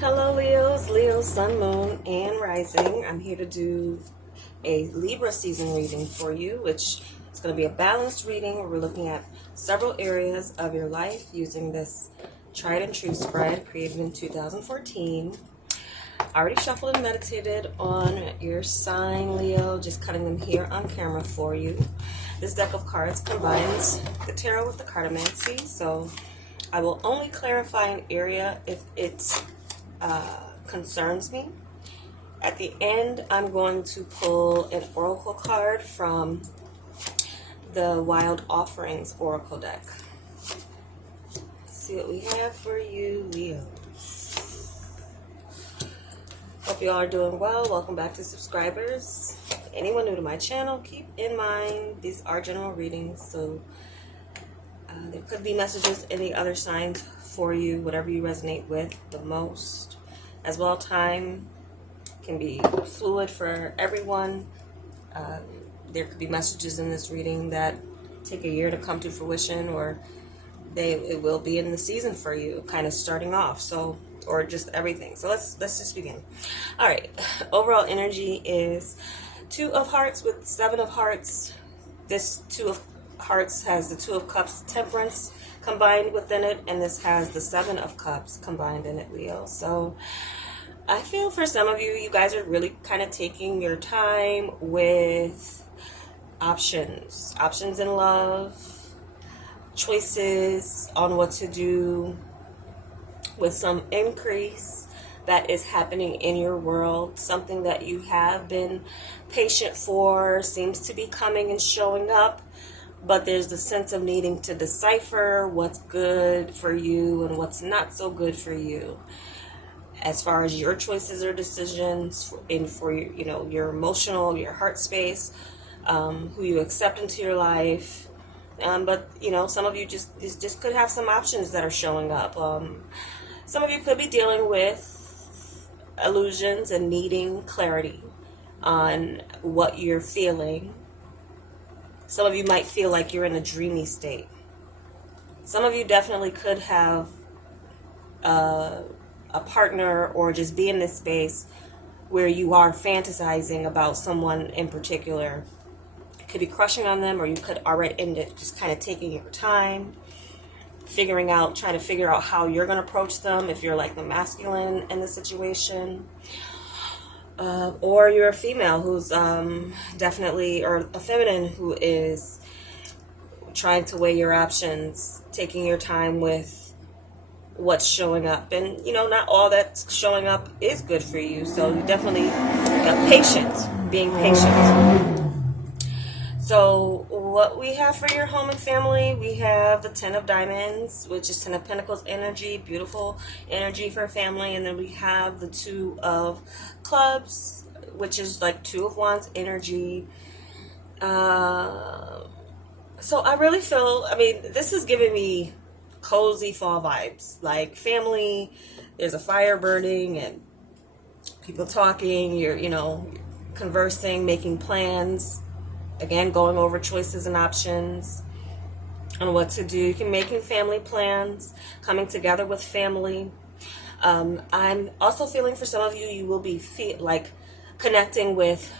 Hello Leos, Leo, Sun, Moon, and Rising. I'm here to do a Libra season reading for you, which is going to be a balanced reading where we're looking at several areas of your life using this tried and true spread created in 2014. I already shuffled and meditated on your sign, Leo, just cutting them here on camera for you. This deck of cards combines the tarot with the cartomancy, so I will only clarify an area if it's concerns me. At the end, I'm going to pull an oracle card from the Wild Offerings Oracle deck. Let's see what we have for you, Leo. Hope you all are doing well. Welcome back to subscribers. Anyone new to my channel, keep in mind these are general readings, so there could be messages in the other signs for you, whatever you resonate with the most. As well, time can be fluid for everyone. There could be messages in this reading that take a year to come to fruition, or it will be in the season for you, kind of starting off. So, or just everything. So let's just begin. All right. Overall energy is 2 of Hearts with 7 of Hearts. This 2 of Hearts has the 2 of Cups, Temperance combined within it, and this has the 7 of Cups combined in it, Leo. So I feel for some of you, you guys are really kind of taking your time with options in love, choices on what to do, with some increase that is happening in your world. Something that you have been patient for seems to be coming and showing up, but there's the sense of needing to decipher what's good for you and what's not so good for you, as far as your choices or decisions for your, your emotional, your heart space, who you accept into your life. But some of you just could have some options that are showing up. Some of you could be dealing with illusions and needing clarity on what you're feeling. Some of you might feel like you're in a dreamy state. Some of you definitely could have a partner or just be in this space where you are fantasizing about someone in particular. You could be crushing on them, or you could already end it just kind of taking your time, trying to figure out how you're going to approach them if you're like the masculine in the situation. Or you're a female who's definitely, or a feminine who is trying to weigh your options, taking your time with what's showing up. And, not all that's showing up is good for you. So you definitely being patient. So what we have for your home and family, we have the 10 of Diamonds, which is 10 of Pentacles energy, beautiful energy for family. And then we have the 2 of Clubs, which is like 2 of Wands energy. So I really feel, this is giving me cozy fall vibes, like family. There's a fire burning and people talking, you're conversing, making plans. Again, going over choices and options on what to do. You can make family plans, coming together with family. I'm also feeling for some of you, you will be connecting with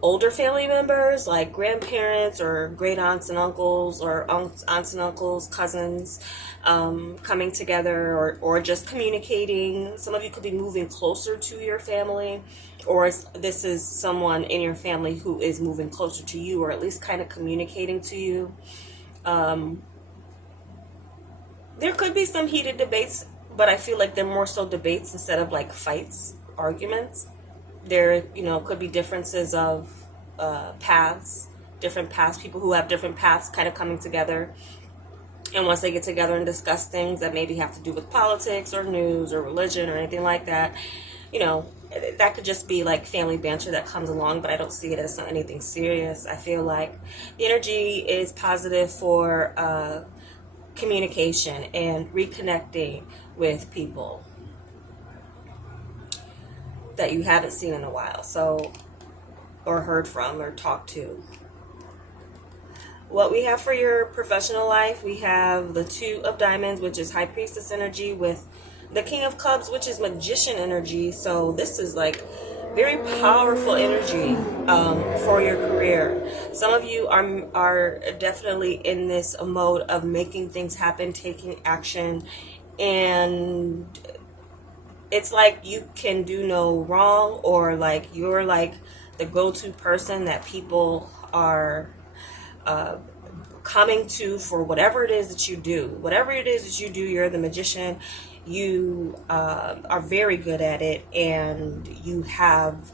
older family members, like grandparents or great aunts and uncles, or aunts and uncles, cousins, coming together or just communicating. Some of you could be moving closer to your family, or this is someone in your family who is moving closer to you, or at least kind of communicating to you. There could be some heated debates, but I feel like they're more so debates instead of like fights, arguments. There, could be differences of different paths, people who have different paths kind of coming together. And once they get together and discuss things that maybe have to do with politics or news or religion or anything like that, that could just be like family banter that comes along, but I don't see it as anything serious. I feel like the energy is positive for communication and reconnecting with people that you haven't seen in a while, or heard from or talked to. What we have for your professional life, we have the 2 of Diamonds, which is High Priestess energy with the King of Cups, which is magician energy. So this is like very powerful energy for your career. Some of you are definitely in this mode of making things happen, taking action, and it's like you can do no wrong, or like you're like the go-to person that people are coming to for whatever it is that you do. Whatever it is that you do, you're the magician. You are very good at it, and you have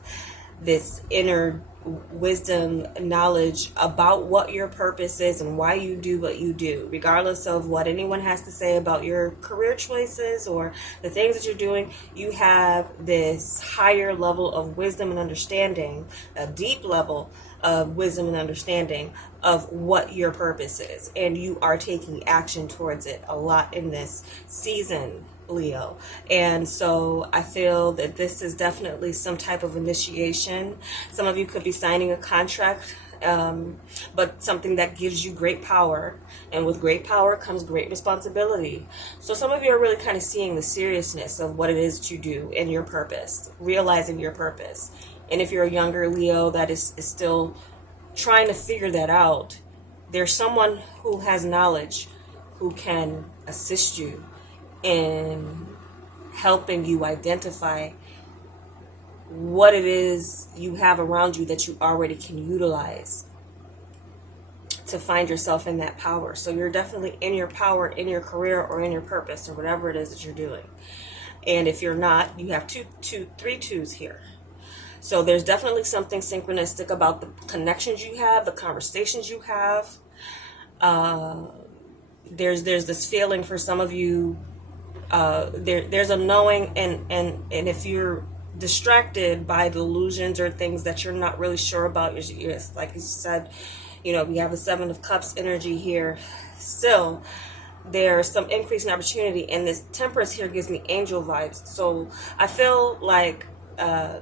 this inner wisdom, knowledge about what your purpose is and why you do what you do, regardless of what anyone has to say about your career choices or the things that you're doing. You have this higher level of wisdom and understanding, a deep level of wisdom and understanding of what your purpose is, and you are taking action towards it a lot in this season, Leo. And so I feel that this is definitely some type of initiation. Some of you could be signing a contract, but something that gives you great power, and with great power comes great responsibility. So some of you are really kind of seeing the seriousness of what it is that you do and your purpose, realizing your purpose. And if you're a younger Leo that is still trying to figure that out, there's someone who has knowledge who can assist you in helping you identify what it is you have around you that you already can utilize to find yourself in that power. So you're definitely in your power, in your career, or in your purpose, or whatever it is that you're doing. And if you're not, you have three twos here. So there's definitely something synchronistic about the connections you have, the conversations you have. There's this feeling for some of you. There's a knowing, and if you're distracted by delusions or things that you're not really sure about, like you said, we have the Seven of Cups energy here. Still, there's some increase in opportunity, and this Temperance here gives me angel vibes. So I feel like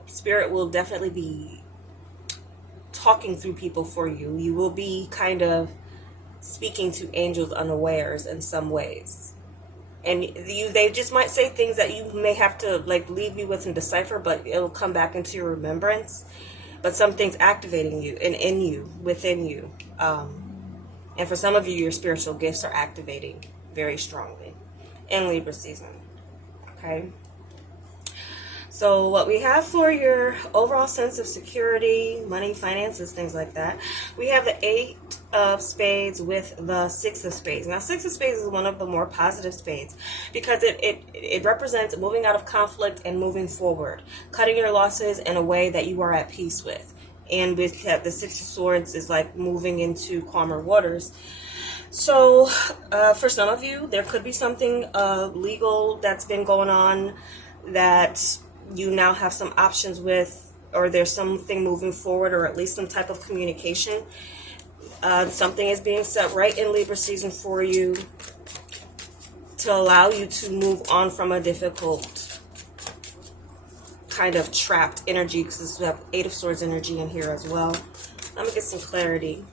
Spirit will definitely be talking through people for you. You will be kind of speaking to angels unawares in some ways. And they just might say things that you may have to like leave you with and decipher, but it'll come back into your remembrance. But something's activating you and in you, within you. And for some of you, your spiritual gifts are activating very strongly in Libra season. Okay. So what we have for your overall sense of security, money, finances, things like that, we have the Eight of Spades with the Six of Spades. Now, Six of Spades is one of the more positive spades because it represents moving out of conflict and moving forward, cutting your losses in a way that you are at peace with. And with the Six of Swords is like moving into calmer waters. So for some of you, there could be something legal that's been going on that you now have some options with, or there's something moving forward, or at least some type of communication. Something is being set right in Libra season for you to allow you to move on from a difficult kind of trapped energy, because we have Eight of Swords energy in here as well. Let me get some clarity.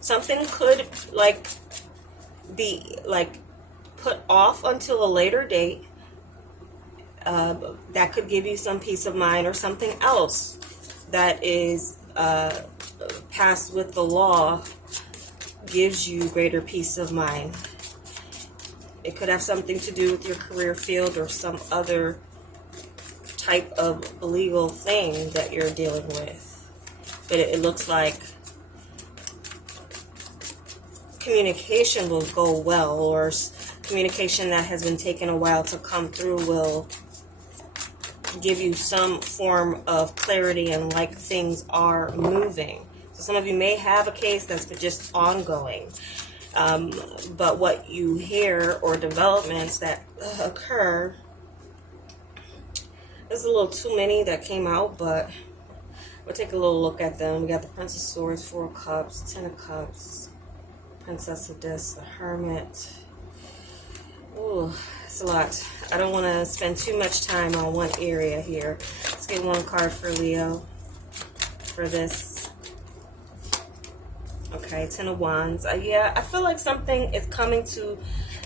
Something could be put off until a later date. That could give you some peace of mind, or something else that is passed with the law gives you greater peace of mind. It could have something to do with your career field or some other type of legal thing that you're dealing with. But it looks like communication will go well, or communication that has been taking a while to come through will give you some form of clarity and like things are moving. So some of you may have a case that's just ongoing, but what you hear or developments that occur, there's a little too many that came out, but we'll take a little look at them. We got the Prince of Swords, Four of Cups, Ten of Cups, Princess of Discs, the Hermit. Ooh, it's a lot. I don't want to spend too much time on one area here. Let's get one card for Leo for this. Okay, Ten of Wands. Yeah, I feel like something is coming to,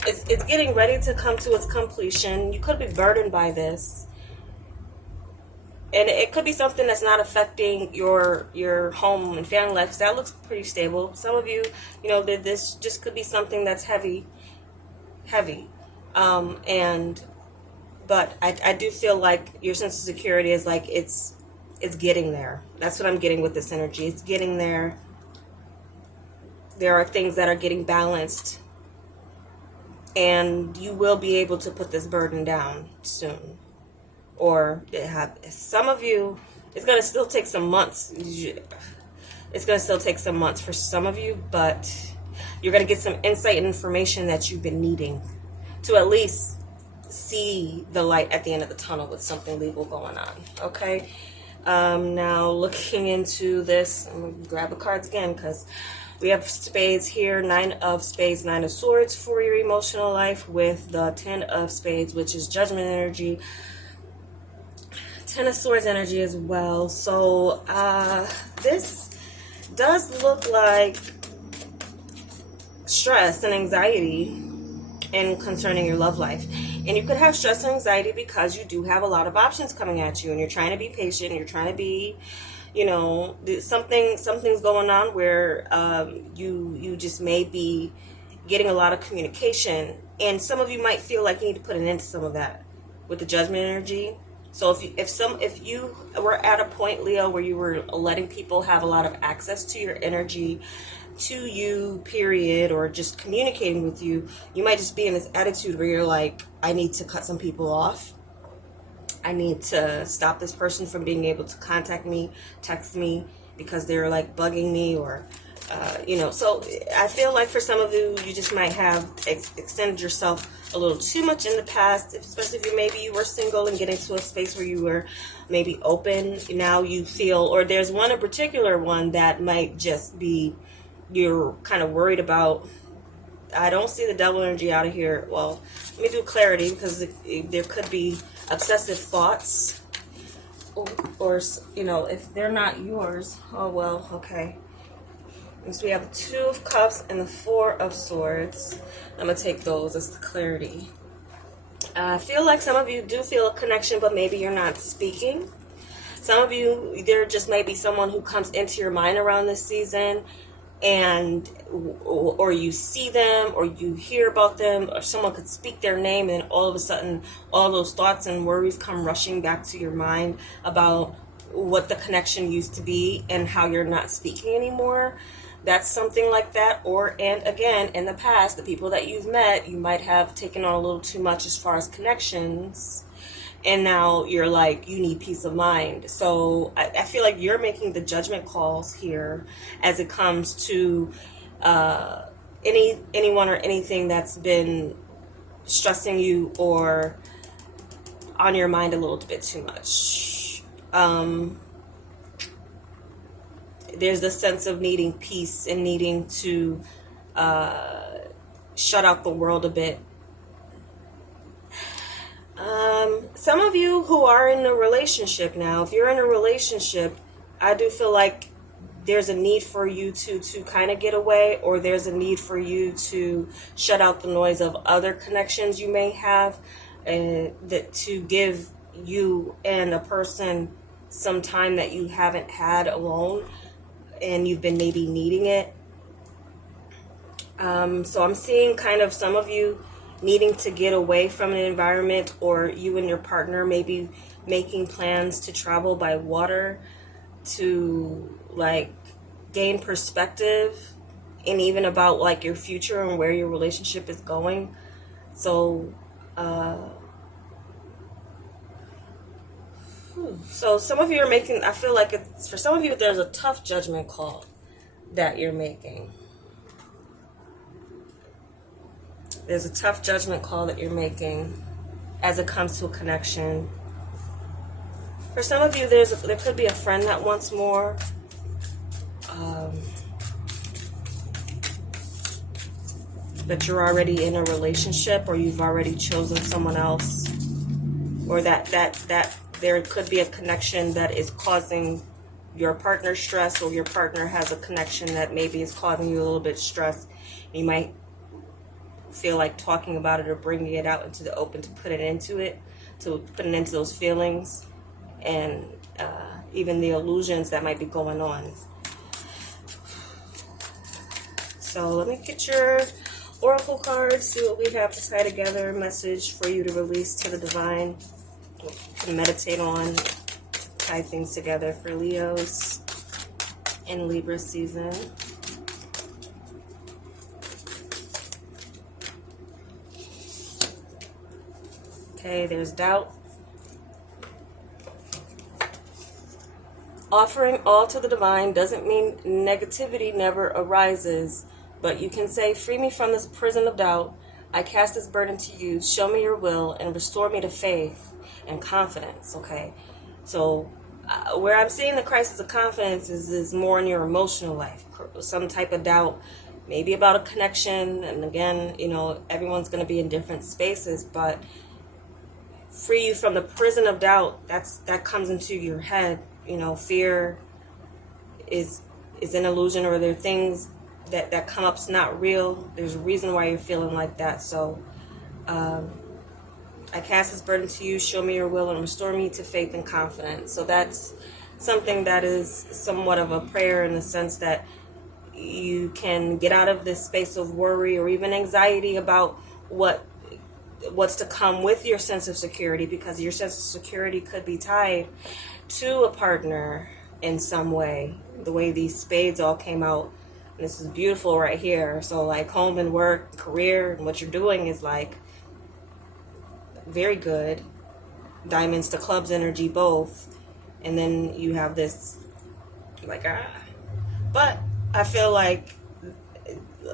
it's getting ready to come to its completion. You could be burdened by this. And it could be something that's not affecting your home and family life. 'Cause that looks pretty stable. Some of you, you know, this just could be something that's heavy. But I do feel like your sense of security is like it's getting there. That's what I'm getting with this energy. It's getting there. There are things that are getting balanced, and you will be able to put this burden down soon. Or some of you, it's going to still take some months. It's going to still take some months for some of you, but you're going to get some insight and information that you've been needing to at least see the light at the end of the tunnel with something legal going on. Okay. Now looking into this, I'm going to grab the cards again because we have spades here. 9 of spades, 9 of swords for your emotional life, with the 10 of spades, which is judgment energy. 10 of swords energy as well. So this does look like stress and anxiety in concerning your love life. And you could have stress and anxiety because you do have a lot of options coming at you, and you're trying to be patient, and you're trying to be, you know, something's going on where you just may be getting a lot of communication, and some of you might feel like you need to put an end to some of that with the judgment energy. So if you were at a point, Leo, where you were letting people have a lot of access to your energy, to you, period, or just communicating with you, you might just be in this attitude where you're like, I need to cut some people off. I need to stop this person from being able to contact me, text me, because they're like bugging me, or you know. So I feel like for some of you, you just might have extended yourself a little too much in the past, especially if maybe you were single and getting to a space where you were maybe open. Now you feel, or there's one in particular one that might just be, you're kind of worried about. I don't see the double energy out of here. Well, let me do clarity, because there could be obsessive thoughts, or you know, if they're not yours, oh well, okay. So we have 2 of cups and the 4 of swords. I'm going to take those as the clarity. I feel like some of you do feel a connection, but maybe you're not speaking. Some of you, there just may be someone who comes into your mind around this season, and or you see them, or you hear about them, or someone could speak their name, and all of a sudden all those thoughts and worries come rushing back to your mind about what the connection used to be and how you're not speaking anymore. That's something like that. And again, in the past, the people that you've met, you might have taken on a little too much as far as connections, and now you're like, you need peace of mind. So I feel like you're making the judgment calls here as it comes to anyone or anything that's been stressing you or on your mind a little bit too much. There's the sense of needing peace and needing to shut out the world a bit. Some of you who are in a relationship now, if you're in a relationship, I do feel like there's a need for you to kind of get away, or there's a need for you to shut out the noise of other connections you may have, that to give you and a person some time that you haven't had alone, and you've been maybe needing it. So I'm seeing kind of some of you needing to get away from an environment, or you and your partner maybe making plans to travel by water to like gain perspective, and even about like your future and where your relationship is going. So so some of you are making, I feel like it's, for some of you, there's a tough judgment call that you're making. There's a tough judgment call that you're making as it comes to a connection. For some of you, there could be a friend that wants more. That you're already in a relationship, or you've already chosen someone else, or that there could be a connection that is causing your partner's stress, or your partner has a connection that maybe is causing you a little bit of stress. You might feel like talking about it or bringing it out into the open to put it into those feelings, and even the illusions that might be going on. So let me get your oracle cards, see what we have to tie together, message for you to release to the divine, to meditate on, tie things together for Leos in Libra season. Okay, there's doubt. Offering all to the divine doesn't mean negativity never arises, but you can say, free me from this prison of doubt. I cast this burden to you. Show me your will and restore me to faith and confidence. Okay, so where I'm seeing the crisis of confidence is more in your emotional life. Some type of doubt, maybe about a connection. And again, you know, everyone's going to be in different spaces, but free you from the prison of doubt. That comes into your head. You know, fear is an illusion, or there are things that come up's not real. There's a reason why you're feeling like that. So I cast this burden to you. Show me your will and restore me to faith and confidence. So that's something that is somewhat of a prayer, in the sense that you can get out of this space of worry or even anxiety about what's to come with your sense of security, because your sense of security could be tied to a partner in some way. The way these spades all came out, this is beautiful right here. So like home and work, career, and what you're doing is like very good. Diamonds to clubs energy, both. And then you have this like but I feel like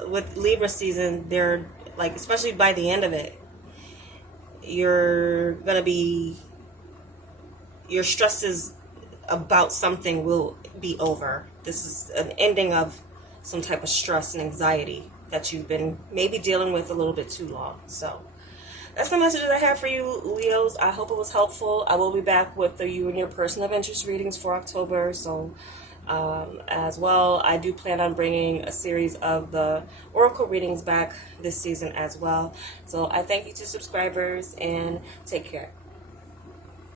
with Libra season, they're like, especially by the end of it, you're gonna be, your stresses about something will be over. This is an ending of some type of stress and anxiety that you've been maybe dealing with a little bit too long. So that's the message that I have for you, Leos. I hope it was helpful. I will be back with the you and your person of interest readings for October. So as well, I do plan on bringing a series of the oracle readings back this season as well. So I thank you to subscribers, and take care.